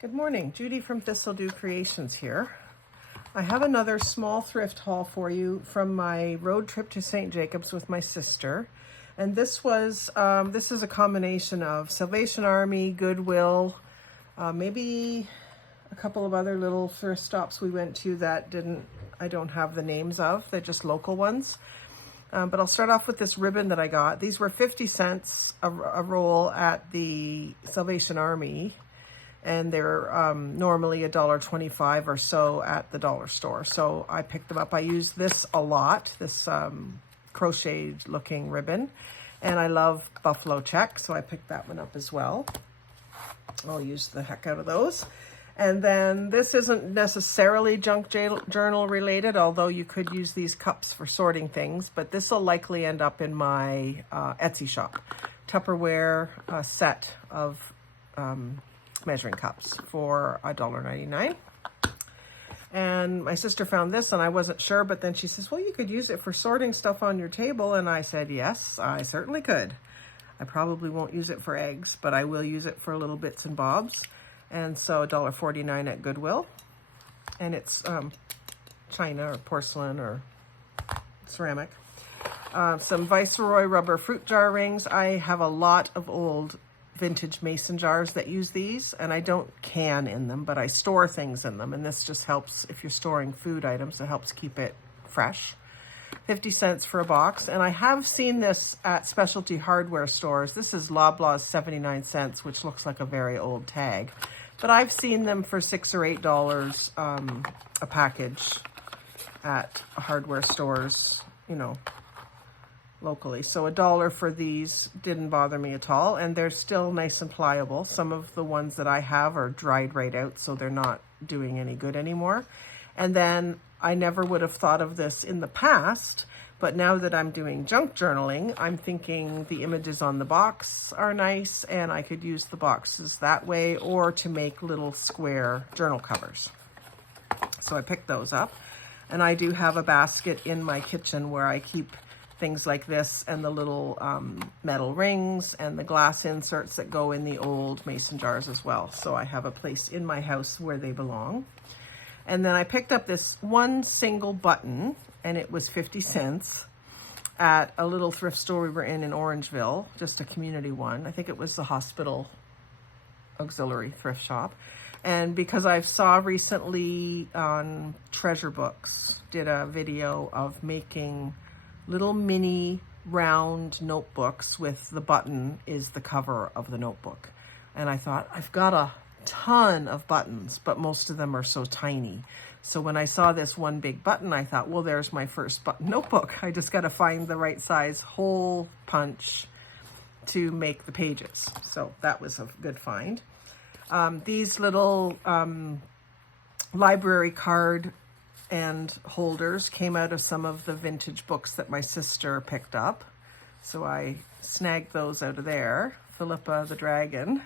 Good morning, Judy from Thistledew Creations here. I have another small thrift haul for you from my road trip to St. Jacobs with my sister. And this is a combination of Salvation Army, Goodwill, maybe a couple of other little thrift stops we went to that I don't have the names of, they're just local ones. But I'll start off with this ribbon that I got. These were 50 cents a roll at the Salvation Army. And they're normally $1.25 or so at the dollar store. So I picked them up. I use this a lot, this crocheted looking ribbon. And I love buffalo check, so I picked that one up as well. I'll use the heck out of those. And then this isn't necessarily junk journal related, although you could use these cups for sorting things. But this will likely end up in my Etsy shop. Tupperware set of measuring cups for $1.99. And my sister found this and I wasn't sure, but then she says, well, you could use it for sorting stuff on your table. And I said, yes, I certainly could. I probably won't use it for eggs, but I will use it for little bits and bobs. And so $1.49 at Goodwill. And it's china or porcelain or ceramic. Some Viceroy rubber fruit jar rings. I have a lot of old vintage mason jars that use these, and I don't can in them, but I store things in them, and this just helps if you're storing food items. It helps keep it fresh. 50 cents for a box, and I have seen this at specialty hardware stores. This is Loblaw's 79 cents, which looks like a very old tag, but I've seen them for $6 or $8 a package at hardware stores, you know, locally. So $1 for these didn't bother me at all, and they're still nice and pliable. Some of the ones that I have are dried right out, so they're not doing any good anymore. And then I never would have thought of this in the past, but now that I'm doing junk journaling, I'm thinking the images on the box are nice, and I could use the boxes that way or to make little square journal covers. So I picked those up, and I do have a basket in my kitchen where I keep things like this and the little metal rings and the glass inserts that go in the old mason jars as well. So I have a place in my house where they belong. And then I picked up this one single button, and it was 50 cents at a little thrift store we were in Orangeville, just a community one. I think it was the hospital auxiliary thrift shop. And because I saw recently on Treasure Books, did a video of making little mini round notebooks with the button is the cover of the notebook. And I thought, I've got a ton of buttons, but most of them are so tiny. So when I saw this one big button, I thought, well, there's my first button notebook. I just got to find the right size hole punch to make the pages. So that was a good find. These little library card and holders came out of some of the vintage books that my sister picked up. So I snagged those out of there. Philippa the Dragon.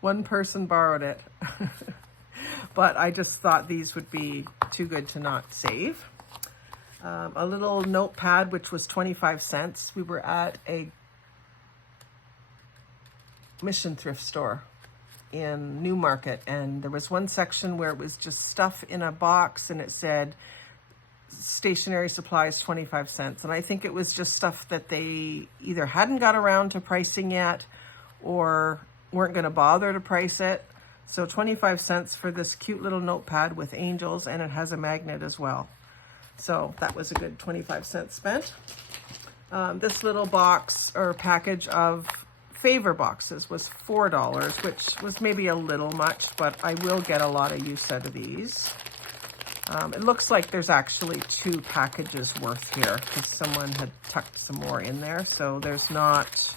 One person borrowed it. But I just thought these would be too good to not save. A little notepad, which was 25 cents. We were at a Mission thrift store in Newmarket, and there was one section where it was just stuff in a box and it said stationery supplies 25 cents, and I think it was just stuff that they either hadn't got around to pricing yet or weren't going to bother to price it. So 25 cents for this cute little notepad with angels, and it has a magnet as well. So that was a good 25 cents spent. This little box or package of favor boxes was $4, which was maybe a little much, but I will get a lot of use out of these. It looks like there's actually 2 packages worth here because someone had tucked some more in there. So there's not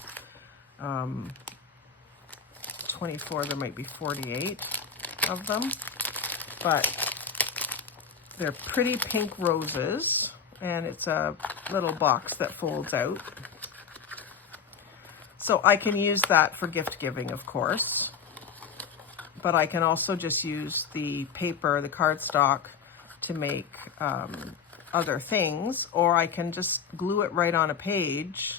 24, there might be 48 of them, but they're pretty pink roses, and it's a little box that folds out. So I can use that for gift giving, of course, but I can also just use the paper, the cardstock, to make other things, or I can just glue it right on a page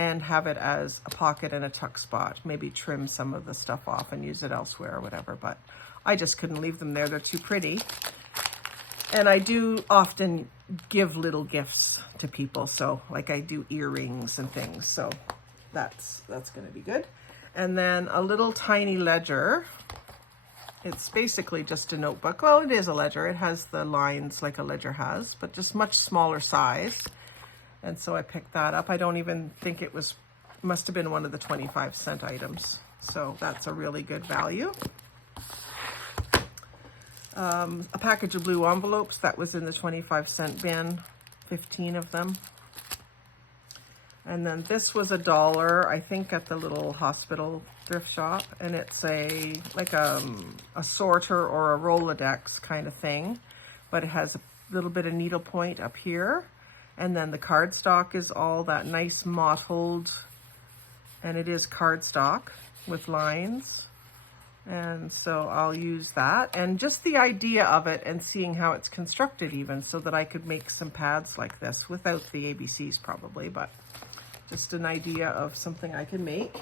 and have it as a pocket and a tuck spot. Maybe trim some of the stuff off and use it elsewhere or whatever, but I just couldn't leave them there. They're too pretty. And I do often give little gifts to people. So like I do earrings and things. So that's going to be good. And then a little tiny ledger. It's basically just a notebook. Well, it is a ledger. It has the lines like a ledger has, but just much smaller size. And so I picked that up. I don't even think it was, must have been one of the 25-cent items. So that's a really good value. A package of blue envelopes that was in the 25-cent bin, 15 of them. And then this was $1, I think, at the little hospital thrift shop, and it's like a sorter or a Rolodex kind of thing, but it has a little bit of needlepoint up here, and then the cardstock is all that nice mottled, and it is cardstock with lines. And so I'll use that, and just the idea of it and seeing how it's constructed even, so that I could make some pads like this without the ABCs probably, but just an idea of something I can make.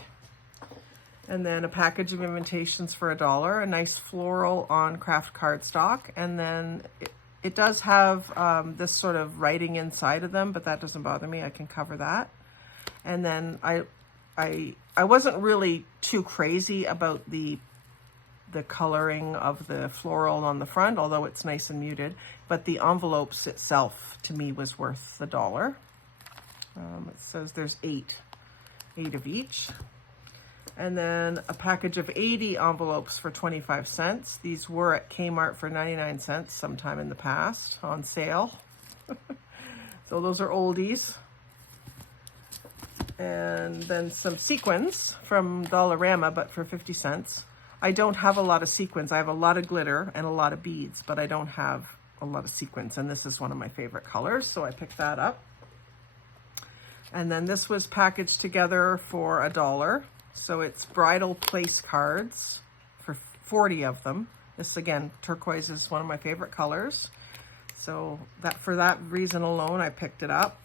And then a package of invitations for $1, a nice floral on craft cardstock, and then it does have this sort of writing inside of them, but that doesn't bother me. I can cover that. And then I wasn't really too crazy about the coloring of the floral on the front, although it's nice and muted, but the envelopes itself to me was worth the $1. It says there's eight of each. And then a package of 80 envelopes for 25 cents. These were at Kmart for 99 cents sometime in the past on sale. So those are oldies. And then some sequins from Dollarama, but for 50 cents. I don't have a lot of sequins. I have a lot of glitter and a lot of beads, but I don't have a lot of sequins. And this is one of my favorite colors, so I picked that up. And then this was packaged together for $1. So it's bridal place cards for 40 of them. This, again, turquoise is one of my favorite colors. So for that reason alone, I picked it up.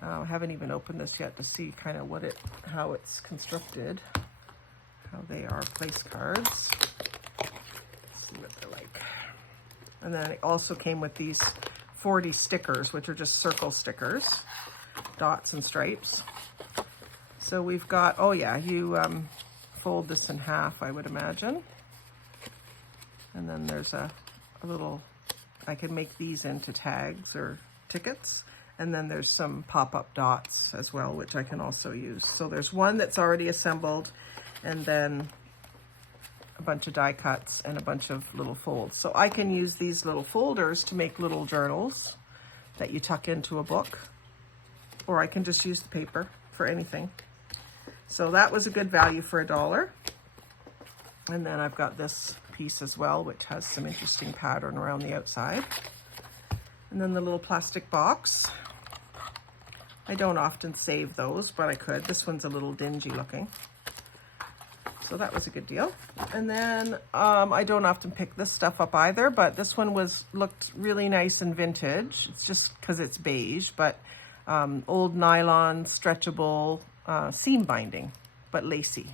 I haven't even opened this yet to see kind of how it's constructed, how they are place cards. Let's see what they're like. And then it also came with these 40 stickers, which are just circle stickers, dots and stripes. So we've got, oh yeah, you fold this in half, I would imagine. And then there's a little, I can make these into tags or tickets. And then there's some pop-up dots as well, which I can also use. So there's one that's already assembled, and then a bunch of die cuts and a bunch of little folds. So I can use these little folders to make little journals that you tuck into a book, or I can just use the paper for anything. So that was a good value for $1. And then I've got this piece as well, which has some interesting pattern around the outside. And then the little plastic box. I don't often save those, but I could. This one's a little dingy looking. So that was a good deal. And then I don't often pick this stuff up either, but this one looked really nice and vintage. It's just because it's beige, but old nylon, stretchable seam binding, but lacy.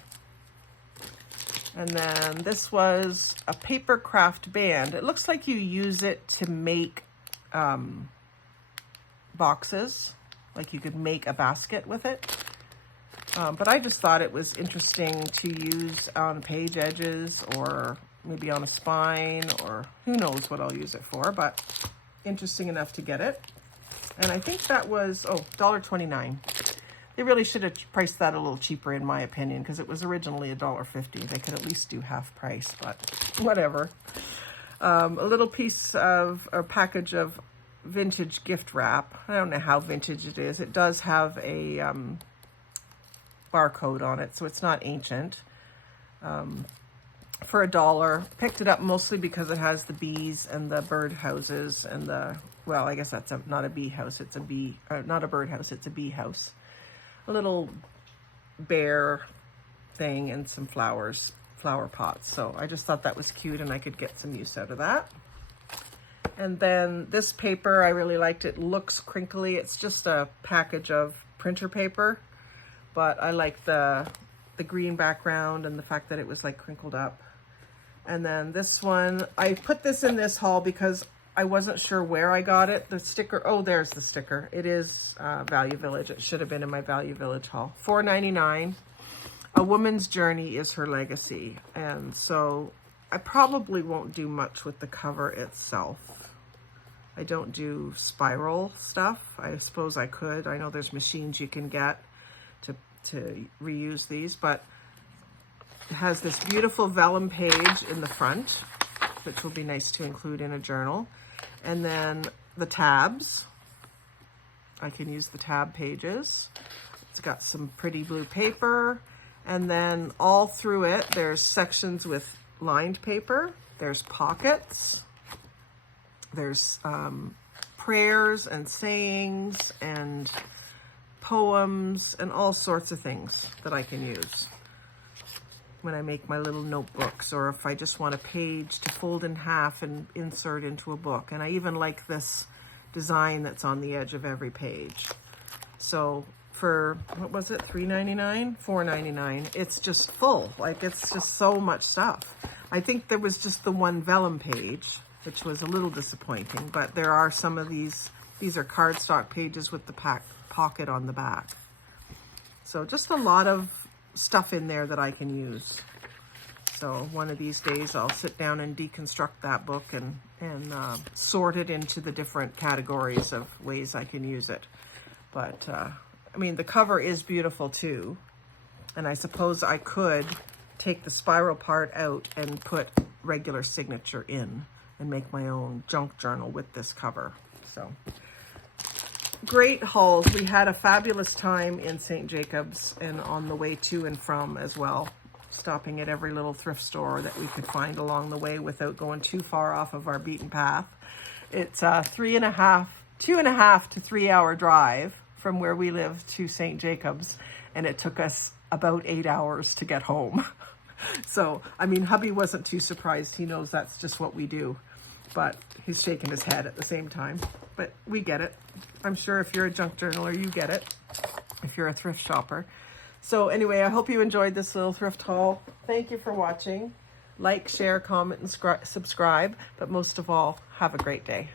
And then this was a paper craft band. It looks like you use it to make boxes, like you could make a basket with it. But I just thought it was interesting to use on page edges or maybe on a spine, or who knows what I'll use it for, but interesting enough to get it. And I think that was, $1.29. They really should have priced that a little cheaper in my opinion, because it was originally $1.50. They could at least do half price, but whatever. A little piece of, a package of vintage gift wrap. I don't know how vintage it is. It does have a barcode on it, so it's not ancient. For $1. Picked it up mostly because it has the bees and the bird houses and the, well, I guess that's not a bee house, it's a bee, not a bird house, it's a bee house. A little bear thing and some flower pots. So I just thought that was cute and I could get some use out of that. And then this paper, I really liked it. Looks crinkly. It's just a package of printer paper. but I like the green background and the fact that it was like crinkled up. And then this one, I put this in this haul because I wasn't sure where I got it. The sticker, oh, there's the sticker. It is Value Village. It should have been in my Value Village haul. $4.99. A woman's journey is her legacy. And so I probably won't do much with the cover itself. I don't do spiral stuff. I suppose I could. I know there's machines you can get to reuse these, but it has this beautiful vellum page in the front, which will be nice to include in a journal. And then the tabs. I can use the tab pages. It's got some pretty blue paper. And then all through it, there's sections with lined paper. There's pockets. There's prayers and sayings and poems and all sorts of things that I can use when I make my little notebooks, or if I just want a page to fold in half and insert into a book. And I even like this design that's on the edge of every page. So for, what was it, $3.99? $4.99. It's just full. Like, it's just so much stuff. I think there was just the one vellum page, which was a little disappointing, but there are some of these are cardstock pages with the pocket on the back. So just a lot of stuff in there that I can use. So one of these days I'll sit down and deconstruct that book and sort it into the different categories of ways I can use it. But I mean, the cover is beautiful too. And I suppose I could take the spiral part out and put regular signature in and make my own junk journal with this cover. So great hauls. We had a fabulous time in St. Jacobs and on the way to and from as well, stopping at every little thrift store that we could find along the way without going too far off of our beaten path. It's a 2.5 to 3 hour drive from where we live to St. Jacobs, and it took us about 8 hours to get home. So, I mean, hubby wasn't too surprised. He knows that's just what we do, but he's shaking his head at the same time. But we get it. I'm sure if you're a junk journaler, you get it, if you're a thrift shopper. So anyway, I hope you enjoyed this little thrift haul. Thank you for watching. Like, share, comment, and subscribe. But most of all, have a great day.